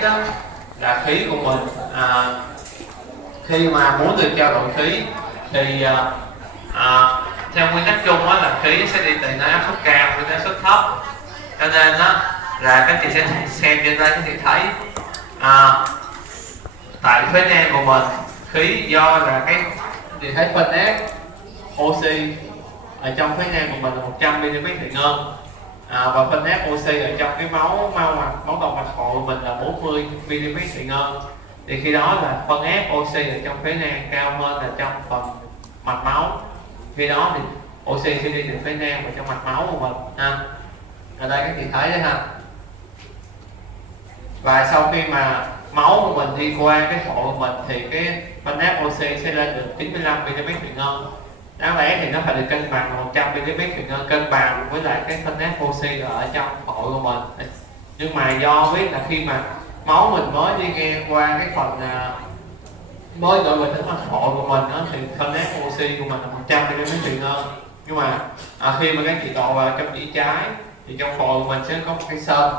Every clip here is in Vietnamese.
biết đó là khí của mình khi mà muốn được trao đổi khí thì theo nguyên tắc chung đó là khí sẽ đi từ nơi áp suất cao đến áp suất thấp, cho nên đó là các chị sẽ xem trên đây, các chị thấy tại phế nang của mình khí do là cái chị thấy phân ép oxy ở trong phế nang của mình là 100 mm thủy ngân, và phân ép oxy ở trong cái máu động mạch phổi của mình là 40 mm thủy ngân. Thì khi đó là phân ép oxy ở trong phế nang cao hơn là trong phần mạch máu, khi đó thì oxy sẽ đi từ phế nang vào trong mạch máu của mình ha. Ở đây các chị thấy đấy ha. Và sau khi mà máu của mình đi qua cái phổi của mình thì cái phân ép oxy sẽ lên được 95 mm thủy ngân. Đáng lẽ thì nó phải được cân bằng 100 mm thủy ngân, cân bằng với lại cái phân ép oxy ở trong phổi của mình. Nhưng mà do biết là khi mà máu mình mới đi ngang qua cái phần mới gọi về đến mạch phổi của mình đó, thì phân ép oxy của mình là 100 mm thủy ngân. Nhưng mà khi mà các chị đổ vào trong chỉ trái thì trong phổi của mình sẽ có một cái sân,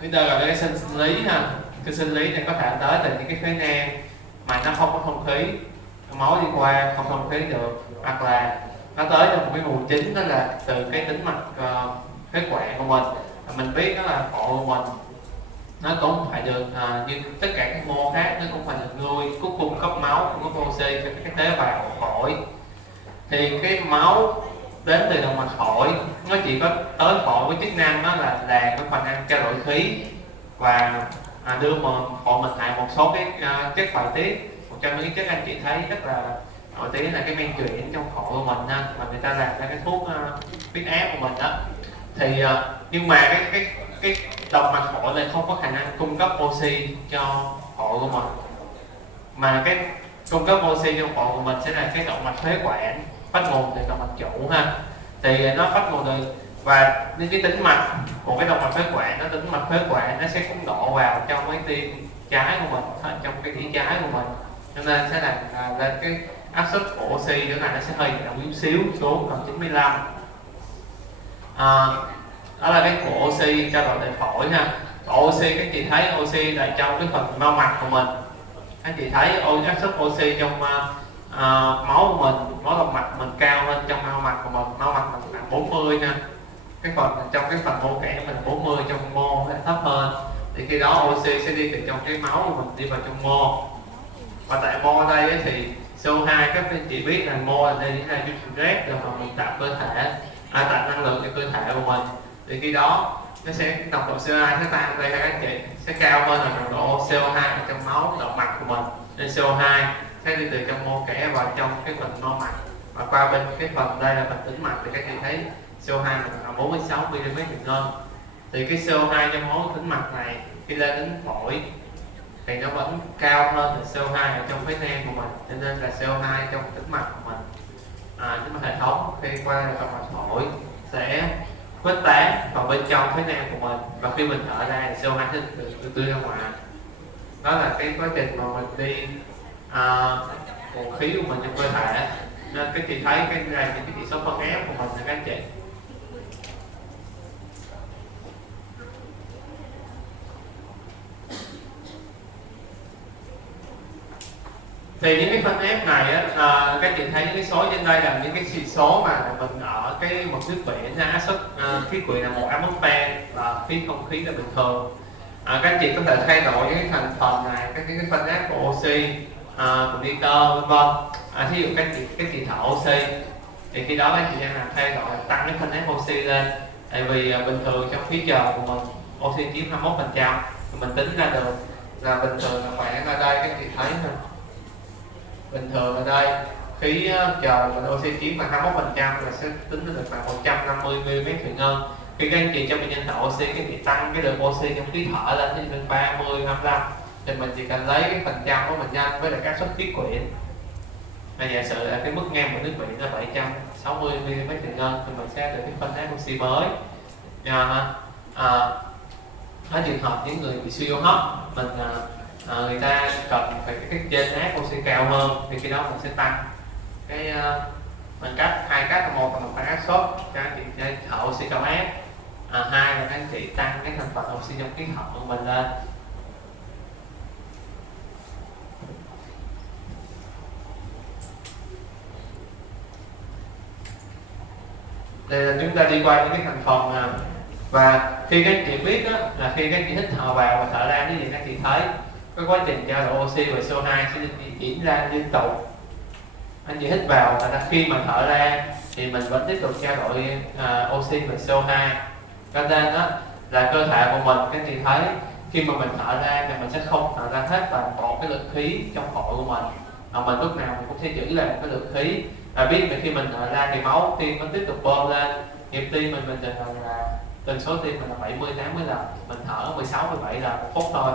cái đây là cái sân sinh lý ha. Cái sinh lý này có thể tới từ những cái phế nang mà nó không có thông khí, máu đi qua không thông khí được, hoặc là nó tới từ một cái nguồn chính, đó là từ cái tĩnh mạch phế quản của mình. Mình biết đó là phổi của mình nó cũng phải được như tất cả các mô khác, nó cũng phải được nuôi cung cấp máu, cung cấp oxy cho các tế bào của phổi. Thì cái máu đến từ động mạch phổi nó chỉ có tới phổi với chức năng đó là cái phần ăn trao đổi khí và đưa phổi mình lại một số cái chất bài tiết. Một trong những chất anh chị thấy rất là nổi tiếng là cái men chuyển trong phổi của mình ha, mà người ta làm ra cái thuốc huyết áp của mình đó. Thì nhưng mà cái động mạch phổi này không có khả năng cung cấp oxy cho phổi của mình, mà cái cung cấp oxy cho phổi của mình sẽ là cái động mạch phế quản phát nguồn từ động mạch chủ ha. Thì nó phát nguồn từ và những cái tĩnh mạch của cái động mạch phế quản, nó tĩnh mạch phế quản nó sẽ cũng đổ vào trong cái tim trái của mình, trong cái tủy trái của mình, cho nên sẽ làm lên cái áp suất của oxy chỗ này nó sẽ hơi giảm chút xíu xuống còn 95. Đó là cái của oxy trao đổi tại phổi ha. Oxy các chị thấy oxy là trong cái phần mao mạch của mình, các chị thấy áp suất oxy trong máu của mình, máu động mạch mình cao hơn trong mao mạch của mình. Mao mạch mình là 40 nha, cái phần trong cái phần mô kẽ mình là 40, trong mô nó thấp hơn. Thì khi đó oxy sẽ đi từ trong cái máu của mình đi vào trong mô. Và tại mô ở đây thì CO2 các anh chị biết là mô ở đây là stress rồi mà mình tạo cơ thể, tạo năng lượng cho cơ thể của mình. Thì khi đó nó sẽ nồng độ CO2 nó tăng đây các anh chị sẽ cao hơn là nồng độ CO2 ở trong máu động mạch của mình, nên CO2 sẽ đi từ trong mô kẽ vào trong cái phần mao mạch và qua bên cái phần đây là phần tĩnh mạch. Thì các chị thấy CO2 mình là 46 mm thủy ngân. Thì cái CO2 trong máu tĩnh mạch này khi lên đến phổi thì nó vẫn cao hơn là CO2 ở trong phế nang của mình, cho nên là CO2 trong tĩnh mạch của mình, tĩnh mạch hệ thống khi qua là trong mạch phổi sẽ khuếch tán vào bên trong phế nang của mình, và khi mình thở ra thì CO2 sẽ được đưa ra ngoài. Đó là cái quá trình mà mình đi nguồn khí của mình trong cơ thể. Nên các chị thấy cái này những cái chỉ số phân ép của mình là các anh chị. Thì những cái phân ép này á, các chị thấy những cái số trên đây là những cái chỉ số mà mình ở cái mực nước biển, áp suất khí quyển là 1 atmosphere và khí không khí là bình thường. Các anh chị có thể thay đổi những cái thành phần này, các cái phân ép của oxy, của nitơ vân vân. Thí dụ các chị thở oxy thì khi đó các chị làm thay đổi tăng cái phân ép oxy lên. Tại vì bình thường trong khí trời của mình oxy chiếm 21%, mình tính ra được là bình thường là khoảng ở đây các chị thấy thôi. Bình thường ở đây khí trời mình oxy chiếm là 21% là sẽ tính được là 150 mm thủy ngân. Khi các anh chị cho bệnh nhân thở oxy, các chị tăng cái lượng oxy trong khí thở lên đến 30, 25 thì mình chỉ cần lấy cái phần trăm của bệnh nhân với lại áp suất khí quyển. Giả sử là cái mức ngang của nước biển là 760 mm thủy ngân thì mình sẽ được cái phân áp oxy mới. Ở trường hợp những người bị suy hô hấp, mình người ta cần phải cái trên áp oxy cao hơn thì khi đó mình sẽ tăng cái bằng hai cách là một là mình tăng áp suất cho anh chị thở oxy cao áp, hai là các anh chị tăng cái thành phần oxy trong khí thở của mình lên. Đây là chúng ta đi qua những cái thành phần và khi các anh chị biết đó, là khi các anh chị hít thở vào và thở ra, như vậy các anh chị thấy cái quá trình trao đổi oxy và CO2 sẽ được diễn ra liên tục. Anh chị hít vào và khi mà thở ra thì mình vẫn tiếp tục trao đổi oxy và CO2. Cho nên đó là cơ thể của mình, các anh chị thấy khi mà mình thở ra thì mình sẽ không thở ra hết toàn bộ cái lượng khí trong phổi của mình, mà mình lúc nào mình cũng sẽ giữ lại cái lượng khí. Và biết là khi mình thở ra thì máu tim nó tiếp tục bơm lên, nhịp tim mình là tần số tim mình là 70 80 lần, mình thở 16 17 lần một phút thôi.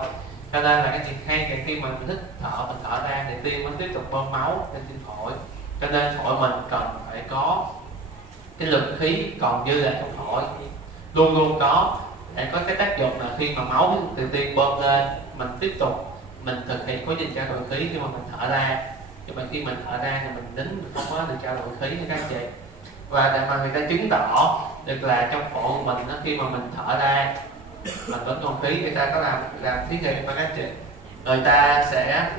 Cho nên là cái chuyện hay khi mà mình hít thở, mình thở ra thì tim nó tiếp tục bơm máu lên tim phổi. Cho nên phổi mình cần phải có cái lượng khí còn dư lại trong phổi, luôn luôn có, để có cái tác dụng là khi mà máu từ tim bơm lên, mình tiếp tục mình thực hiện quá trình trao đổi khí khi mà mình thở ra. Nhưng mà khi mình thở ra thì mình nín, mình không có được trao đổi khí như các anh chị. Và để mà người ta chứng tỏ được là trong phổi của mình khi mà mình thở ra mình vẫn còn khí, người ta có làm thí nghiệm với các anh chị. Người ta sẽ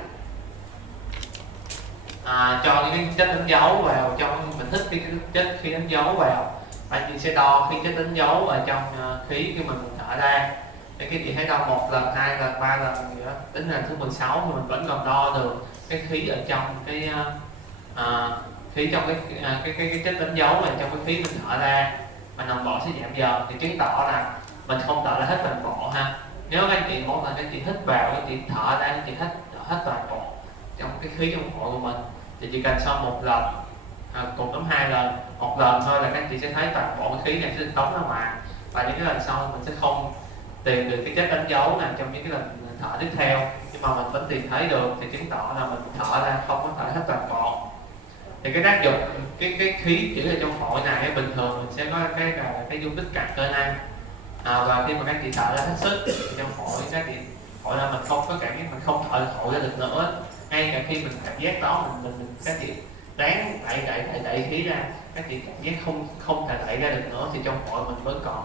cho những cái chất đánh dấu vào trong, mình thích cái chất khí đánh dấu vào, anh chị sẽ đo khí chất đánh dấu ở trong khí khi mà mình thở ra. Thì cái chị thấy đo 1 lần, 2 lần, 3 lần gì đó, đến lần thứ 16 thì mình vẫn còn đo được cái khí ở trong cái khí trong cái chất đánh dấu này trong cái khí mình thở ra, mà nồng độ sẽ giảm dần, thì chứng tỏ là mình không thở ra hết toàn bộ ha. Nếu các anh chị mỗi lần các anh chị hít vào, các anh chị thở ra, các anh chị hít hết toàn bộ trong cái khí trong phổi của mình, thì chỉ cần sau 1 lần, cùng lắm 2 lần, 1 lần thôi là các anh chị sẽ thấy toàn bộ cái khí này sẽ tống ra ngoài. Và những cái lần sau mình sẽ không tìm được cái chất đánh dấu này trong những cái lần thở tiếp theo, nhưng mà mình vẫn tìm thấy được, thì chứng tỏ là mình thở ra không có thở hết toàn bộ. Thì cái tác dụng cái khí chỉ ở trong phổi này bình thường mình sẽ có cái dung tích cạn cơ năng, và khi mà các chị thở ra hết sức thì trong phổi các chị phổi là mình không có cảm giác, mình không thở ra được nữa. Ngay cả khi mình cảm giác đó mình các chị ráng đẩy khí ra, các chị cảm giác không thể đẩy ra được nữa, thì trong phổi mình vẫn còn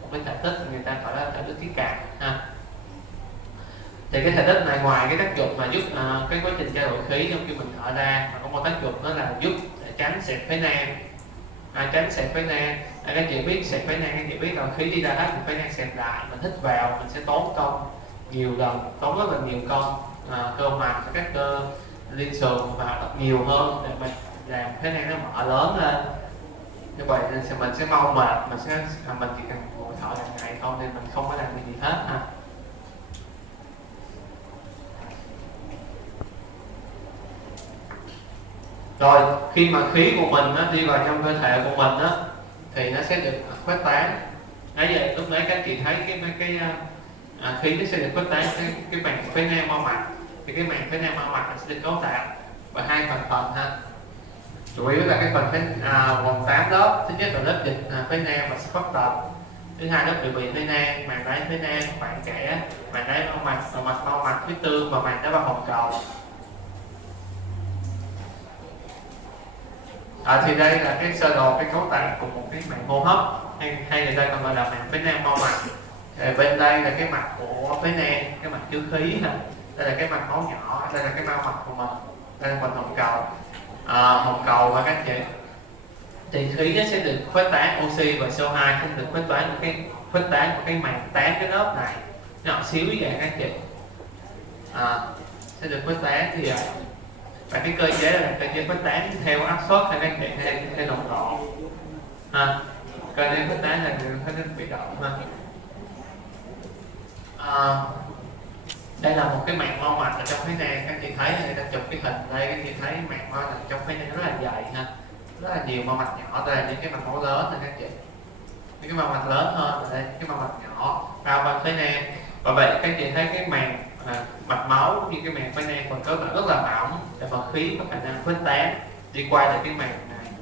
một cái thể tích người ta gọi là thể tích khí cạn ha. Thì cái thể tích này ngoài cái tác dụng mà giúp cái quá trình trao đổi khí trong khi mình thở ra, mà có một tác dụng đó là giúp để tránh xẹp phế nang. Tránh xẹp phế nang, các chị biết xẹp phế nang, các chị biết là khí đi ra hết thì phế nang xẹp lại, mình hít vào mình sẽ tốn công nhiều lần, tốn rất là nhiều công, cơ mạch, các cơ liên xương và tập nhiều hơn để mình làm phế nang nó mở lớn lên. Như vậy nên mình sẽ mau mệt, mình chỉ cần ngồi thở hàng ngày thôi, nên mình không có làm gì hết ha. Rồi khi mà khí của mình nó đi vào trong cơ thể của mình á, thì nó sẽ được khuếch tán. Nãy giờ lúc nãy các chị thấy cái khí nó sẽ được khuếch tán cái màng phế nang mau mạch. Thì cái màng phế nang mau mạch sẽ được cấu tạo bởi 2 phần ha. Chủ yếu là cái phần gồm 8 lớp. Thứ nhất là lớp dịch phế nang và substratum. Thứ hai lớp biểu bì phế nang, màng đáy phế nang, khoảng kẽ, màng đáy mau mạch, mạch mau mạch, huyết tương và màng đáy bao hồng cầu. Thì đây là cái sơ đồ cái cấu tạo của một cái màng hô hấp, hay người ta còn gọi là màng phế nang mau mạch. Bên đây là cái mặt của phế nang, cái mặt chứa khí nè. Đây là cái mạch máu nhỏ, đây là cái mau mạch của mình, đây là phần hồng cầu. Hồng cầu và các chị, thì khí nó sẽ được khuếch tán oxy và CO2 sẽ được khuếch tán của cái màng tán cái lớp này nhỏ xíu vậy các chị, sẽ được khuếch tán. Thì và cái cơ chế là cơ chế khuếch tán theo áp suất hay các chị theo nồng độ cơ chế khuếch tán là nó bị động ha. Đây là một cái màng mau mạch ở trong phế nang, các chị thấy người ta chụp cái hình đây, các chị thấy màng mau mạch trong phế nang rất là dày ha, rất là nhiều mau mạch nhỏ. Đây là những cái mạch máu lớn này các chị, những cái mau mạch lớn hơn, đây cái mau mạch nhỏ bao quanh phế nang. Và vậy các chị thấy cái màng mạch máu như cái màng phế nang còn cấu tạo rất là mỏng để mà khí có khả năng khuếch tán đi qua được cái màng này.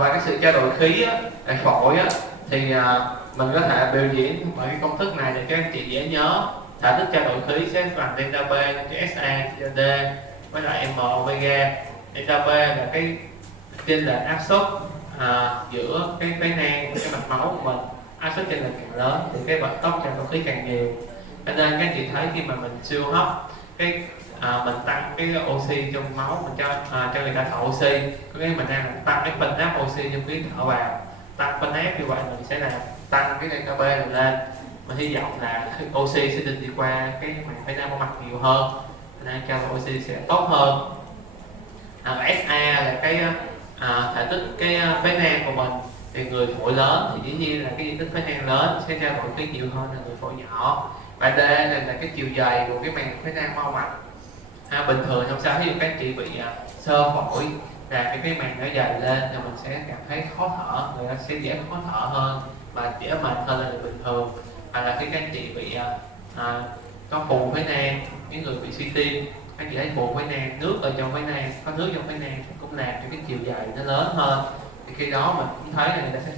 Và cái sự trao đổi khí tại phổi thì mình có thể biểu diễn bởi cái công thức này để các anh chị dễ nhớ. Thể tích trao đổi khí sẽ bằng delta B cho SA chia D với lại m omega. Delta B là cái chênh lệch áp suất giữa cái phế nang và cái mạch máu của mình, áp suất chênh lệch càng lớn thì cái vận tốc trong không khí càng nhiều. Cho nên các chị thấy khi mà mình siêu hấp cái mình tăng cái oxy trong máu mình cho người ta thở oxy, có nghĩa mình đang tăng cái phân áp oxy trong khí thở vào, tăng phân áp như vậy mình sẽ làm tăng cái DKB này lên. Mình hy vọng là oxy sẽ đi qua cái màng phế nang của mặt nhiều hơn, nên cho oxy sẽ tốt hơn. Và SA là cái thể tích cái phế nang của mình, thì người phổi lớn thì dĩ nhiên là cái diện tích phế nang lớn sẽ trao đổi khí nhiều hơn là người phổi nhỏ. Và D là cái chiều dày của cái màng phế nang mau mạch. Bình thường không sao, ví dụ các chị bị xơ phổi là cái màng nó dày lên thì mình sẽ cảm thấy khó thở, người ta sẽ dễ khó thở hơn và dễ mệt hơn là người bình thường. Hoặc là khi các chị bị có phù phế nang, những người bị suy tim, các chị thấy phù phế nang, nước ở trong phế nang, có nước trong phế nang cũng làm cho cái chiều dài nó lớn hơn. Thì khi đó mình cũng thấy là người ta sẽ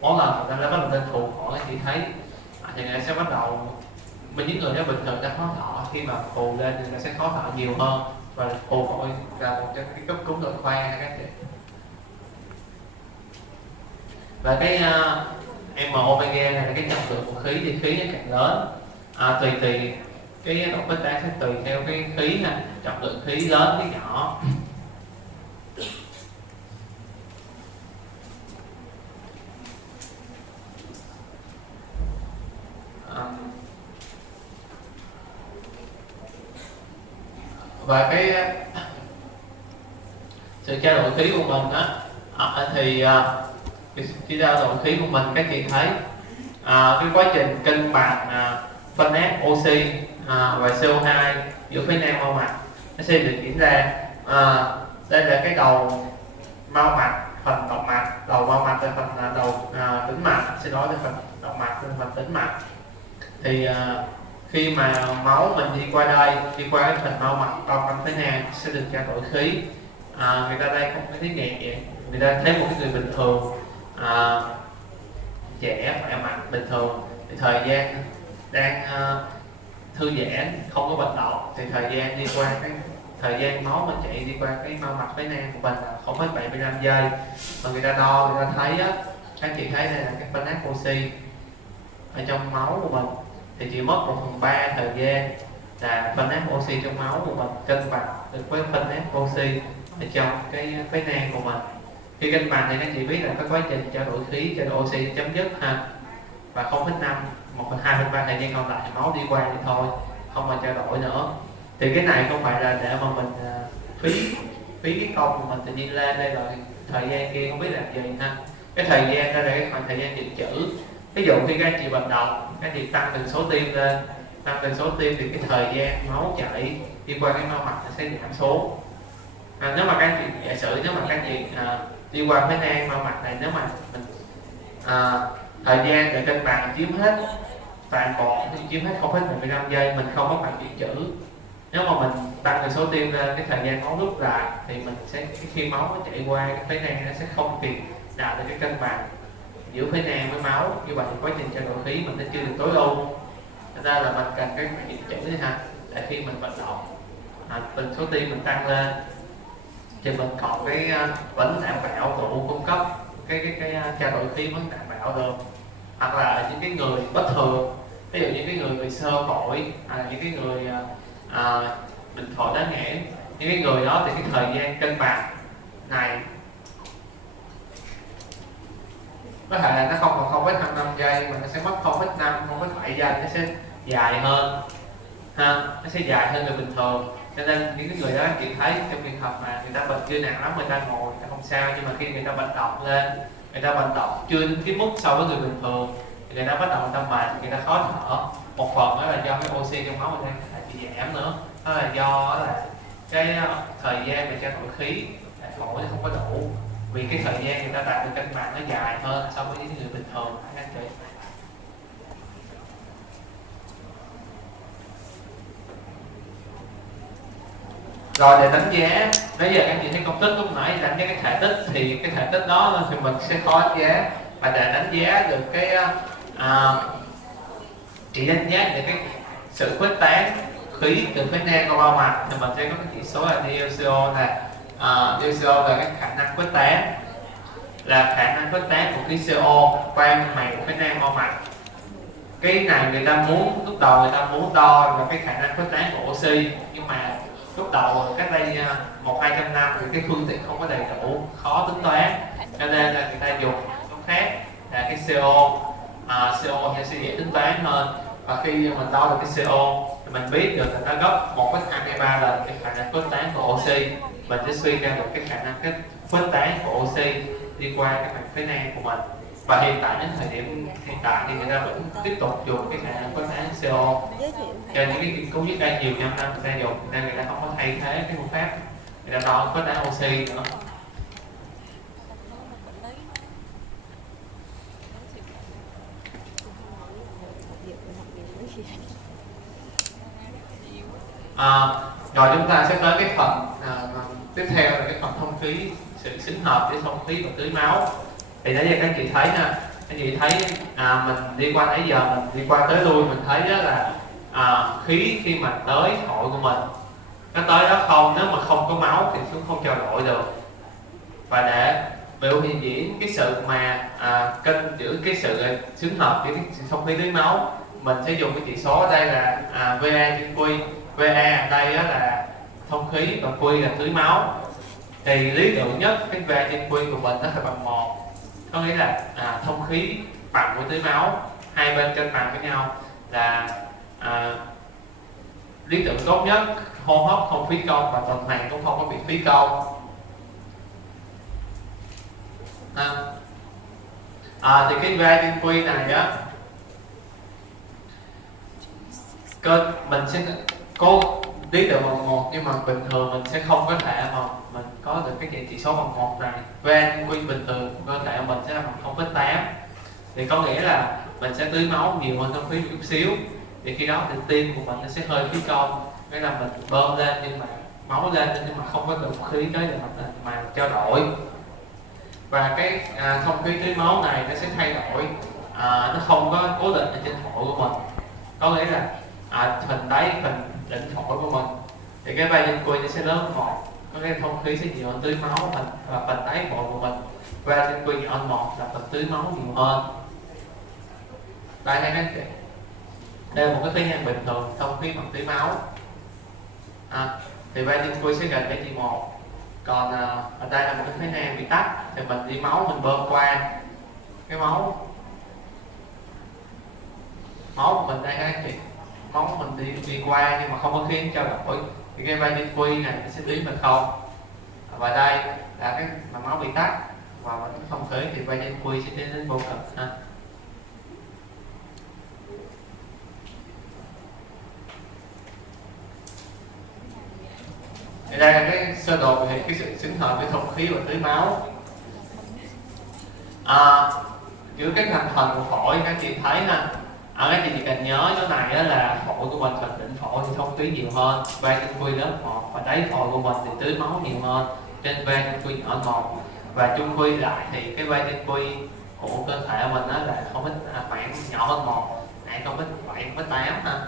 mỗi lần người ta bắt đầu lên phù phổi, các chị thấy thì người ta sẽ bắt đầu, những người đó bình thường đã khó thở, khi mà phù lên thì người ta sẽ khó thở nhiều hơn, và phù phổi là một trong cái cấp cứu nội khoa ha các chị. Và cái MOPG là cái trọng lượng của khí, thì khí nó càng lớn, tùy cái độ phế tán sẽ tùy theo cái khí nè, trọng lượng khí lớn cái nhỏ. Và cái sự trao đổi khí của mình á, thì cái trao đổi khí của mình các chị thấy cái quá trình cân bằng phân áp oxy và CO2 giữa phế nang mau mạch nó sẽ được diễn ra. Đây là cái đầu mau mạch, phần động mạch, đầu mau mạch là phần đầu tĩnh mạch, sẽ nói là phần động mạch là phần tĩnh mạch. Thì khi mà máu mình đi qua đây, đi qua cái phần mau mạch bao quanh phế nang sẽ được trao đổi khí. Người ta đây không thấy nhẹ vậy, người ta thấy một cái người bình thường trẻ khỏe mạnh bình thường thì thời gian đang thư giãn không có vận động, thì thời gian đi qua cái thời gian máu mình chạy đi qua cái mau mạch phế nang của mình là 0,75 giây. Mà người ta đo, người ta thấy á, các chị thấy đây là cái phân áp oxy ở trong máu của mình thì chỉ mất 1/3 thời gian là phân áp oxy trong máu của mình cân bằng được với phân áp oxy ở trong cái phế nang của mình. Khi cân bằng thì các chị biết là cái quá trình trao đổi khí, trao đổi oxy chấm dứt ha, và 0,5 1/2/3 thời gian còn lại thì máu đi qua thì thôi, không mà trao đổi nữa. Thì cái này không phải là để mà mình phí cái công của mình tự nhiên lên đây rồi thời gian kia không biết làm gì ha. Cái thời gian đó là cái khoảng thời gian dự trữ. Ví dụ khi các chị vận động, các chị tăng tần số tim lên, tăng tần số tim thì cái thời gian máu chảy đi qua cái mau mạch sẽ giảm xuống. Nếu mà các chị giả sử nếu mà các chị đi qua phế nang mau mạch này, nếu mà mình thời gian để cân bằng chiếm hết toàn bộ, chiếm hết 0,15 giây, mình không có bằng dự trữ. Nếu mà mình tăng tần số tim lên, cái thời gian máu rút lại thì mình sẽ, khi máu nó chạy qua cái phế nang nó sẽ không kịp đạt được cái cân bằng giữa phế nang với máu. Như vậy quá trình trao đổi khí mình sẽ chưa được tối ưu, thành ra là mình cần cái dự trữ này ha, để khi mình vận động tần số tim mình tăng lên thì mình còn cái vẫn đảm bảo đủ cung cấp cái trao đổi khí vẫn đảm bảo được. Hoặc là những cái người bất thường, ví dụ những cái người bị xơ phổi, hay là những cái người bệnh phổi tắc nghẽn, những cái người đó thì cái thời gian cân bằng này có thể là nó không còn 0,55 giây mà nó sẽ mất 0,5, 0,7 giây, nó sẽ dài hơn ha, nó sẽ dài hơn người bình thường. Cho nên những cái người đó chị thấy trong trường hợp mà người ta bệnh chưa nặng lắm, người ta ngồi người ta không sao, nhưng mà khi người ta vận động lên, người ta vận động chưa đến cái mức so với người bình thường thì người ta bắt đầu người ta mệt, người ta khó thở. Một phần đó là do cái oxy trong máu người ta bị giảm nữa, đó là do là cái thời gian để trao đổi khí tại phổi nó không có đủ, vì cái thời gian người ta đạt được cân bằng nó dài hơn so với những người bình thường các chị. Rồi để đánh giá, bây giờ các chị thấy công thức lúc nãy đánh giá cái thể tích, thì cái thể tích đó thì mình sẽ khó đánh giá. Và để đánh giá được cái chỉ đánh giá được cái sự khuếch tán khí từ phế nang qua bao mạch thì mình sẽ có cái chỉ số là DLCO này. DLCO là cái khả năng khuếch tán. là khả năng khuếch tán của khí CO qua màng của phế nang mau mạch. Cái này người ta muốn lúc đầu người ta muốn đo là cái khả năng khuếch tán của oxy, nhưng mà lúc đầu cách đây 100-200 năm thì cái phương tiện không có đầy đủ, khó tính toán, cho nên là người ta dùng phương khác là cái CO. CO thì sẽ dễ tính toán hơn, và khi mình đo được cái CO thì mình biết được là nó gấp 1,23 lần cái khả năng khuếch tán của oxy. Mình sẽ suy ra được cái khả năng khuếch tán của oxy đi qua cái màng phế nang của mình. Và hiện tại đến thời điểm hiện tại thì người ta vẫn tiếp tục dùng cái khả năng khuếch tán CO. Cho những cái nghiên cứu trước đây nhiều năm người ta dùng, nên người ta không có thay thế cái phương pháp người ta đo khuếch tán oxy nữa. Rồi chúng ta sẽ tới cái phần tiếp theo là cái phần thông khí, sự xứng hợp với thông khí và tưới máu. Thì nãy giờ các chị thấy nè, các chị thấy mình đi qua nãy giờ mình đi qua tới lui, mình thấy đó là khí khi mà tới phổi của mình, nó tới đó không, nếu mà không có máu thì chúng không trao đổi được. Và để biểu hiện diễn cái sự mà cân giữa cái sự xứng hợp với cái thông khí tưới máu, mình sẽ dùng cái chỉ số ở đây là VA trên Q. VA ở đây đó là thông khí và Q là tưới máu. Thì lý tưởng nhất cái VA trên Q của mình nó phải bằng 1, có nghĩa là thông khí bằng với tưới máu, hai bên cân bằng với nhau là lý tưởng tốt nhất. Hô hấp không phí công và tuần hoàn cũng không có bị phí công. Thì cái VA trên Q này á, mình sẽ cố lý tưởng bằng 1, nhưng mà bình thường mình sẽ không có thể mà mình có được cái chỉ số bằng 1 này. VA trên Q bình thường cơ thể mình sẽ là bằng 0,8, thì có nghĩa là mình sẽ tưới máu nhiều hơn thông khí một chút xíu. Thì khi đó thì tim của mình nó sẽ hơi phí công, nghĩa là mình bơm lên nhưng mà máu lên nhưng mà không có đủ khí tới để mà trao đổi. Và cái thông khí tưới máu này nó sẽ thay đổi, nó không có cố định ở trên phổi của mình, có nghĩa là phần đáy, phần đỉnh phổi của mình thì cái vai trên Q nó sẽ lớn hơn 1, có nghĩa là thông khí sẽ nhiều hơn tưới máu, và phần đáy phổi của mình vai trên Q nhỏ hơn 1 là phần tưới máu nhiều hơn. Đây thấy các chị, đây là một cái phế nang bình thường, thông khí bằng tưới máu, thì vai trên Q sẽ gần cái G1. Còn ở đây là một cái phế nang bị tắc, thì mình đi máu mình bơm qua cái máu của mình đây các chị, máu mình đi qua nhưng mà không có khí trao đổi, thì cái vai trên Q này nó sẽ tiến về 0. Và đây là cái mà máu bị tắc và nó không khí, thì vai trên Q sẽ tiến đến vô cực ha. Thì đây là cái sơ đồ về cái sự xứng hợp với thông khí và tưới máu. Giữa cái thành phần của phổi các chị thấy ha, các chị chỉ cần nhớ chỗ này đó là phổi của mình, phần đỉnh phổi thì thông khí nhiều hơn, vai trên Q lớn 1, và đáy phổi của mình thì tưới máu nhiều hơn, trên vai trên Q nhỏ 1. Và chung quy lại thì cái vai trên Q của cơ thể mình đó là không ít, khoảng nhỏ hơn 1, khoảng 0,7-0,8 ha.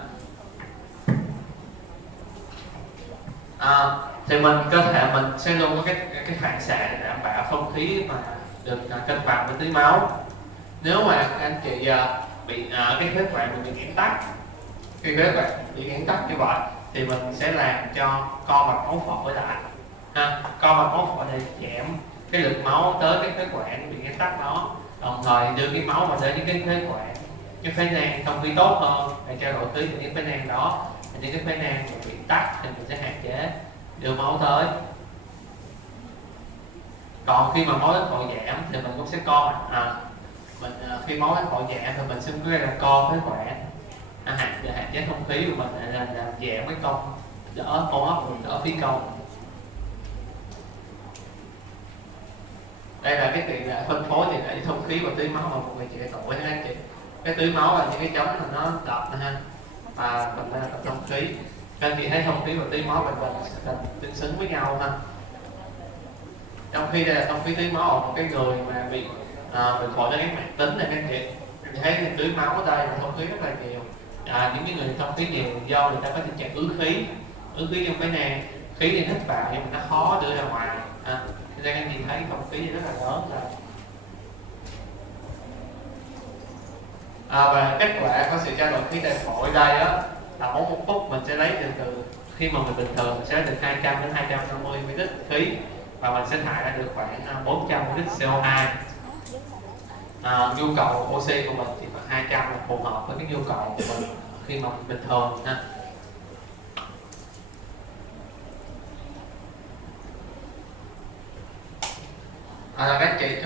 Thì cơ thể mình sẽ luôn có cái phản xạ để đảm bảo không khí mà được cân bằng với tưới máu. Nếu mà anh chị bị cái phế quản bị nghẽn tắc, khi phế quản bị nghẽn tắc như vậy thì mình sẽ làm cho co mạch máu phổi lại, co mạch máu phổi để giảm cái lượng máu tới cái phế quản bị nghẽn tắc đó, đồng thời đưa cái máu vào tới những cái phế quản, cái phế nang thông khí tốt hơn để trao đổi khí của những phế nang đó. Những cái phế nang bị tắc thì mình sẽ hạn chế đưa máu tới. Còn khi mà máu đến phổi giảm thì mình cũng sẽ co mạch, khi máu đến phổi giảm thì mình sẽ có là co phế quản, hạn chế không khí của mình, là giảm cái công, đỡ hô hấp mình, đỡ phí công. Đây là cái tỷ lệ phân phối tỷ lệ thông khí và tưới máu ở một người trẻ tuổi ha anh chị. Cái tưới máu là những cái trống là nó đậm ha, và phần đây là thông khí. Các anh chị thấy thông khí và tưới máu mình sẽ tương xứng với nhau ha. Trong khi đây là thông khí tưới máu ở một cái người mà bị phổi tắc mãn tính này các anh chị thấy thì tưới máu ở đây thông khí rất là nhiều. Những cái người thông khí nhiều do người ta có tình trạng ứ khí trong cái nang, khí thì hít vào nhưng mà nó khó đưa ra ngoài. Nên các anh chị thấy không khí rất là lớn rồi. Và kết quả của sự trao đổi khí tại phổi đây á là mỗi 1 phút mình sẽ lấy được từ, khi mà mình bình thường mình sẽ lấy được 200 đến 250 ml khí, và mình sẽ thải ra được khoảng 400 ml CO2. Nhu cầu oxy của mình thì khoảng 200 là phù hợp với cái nhu cầu của mình khi mà mình bình thường ha. Các chị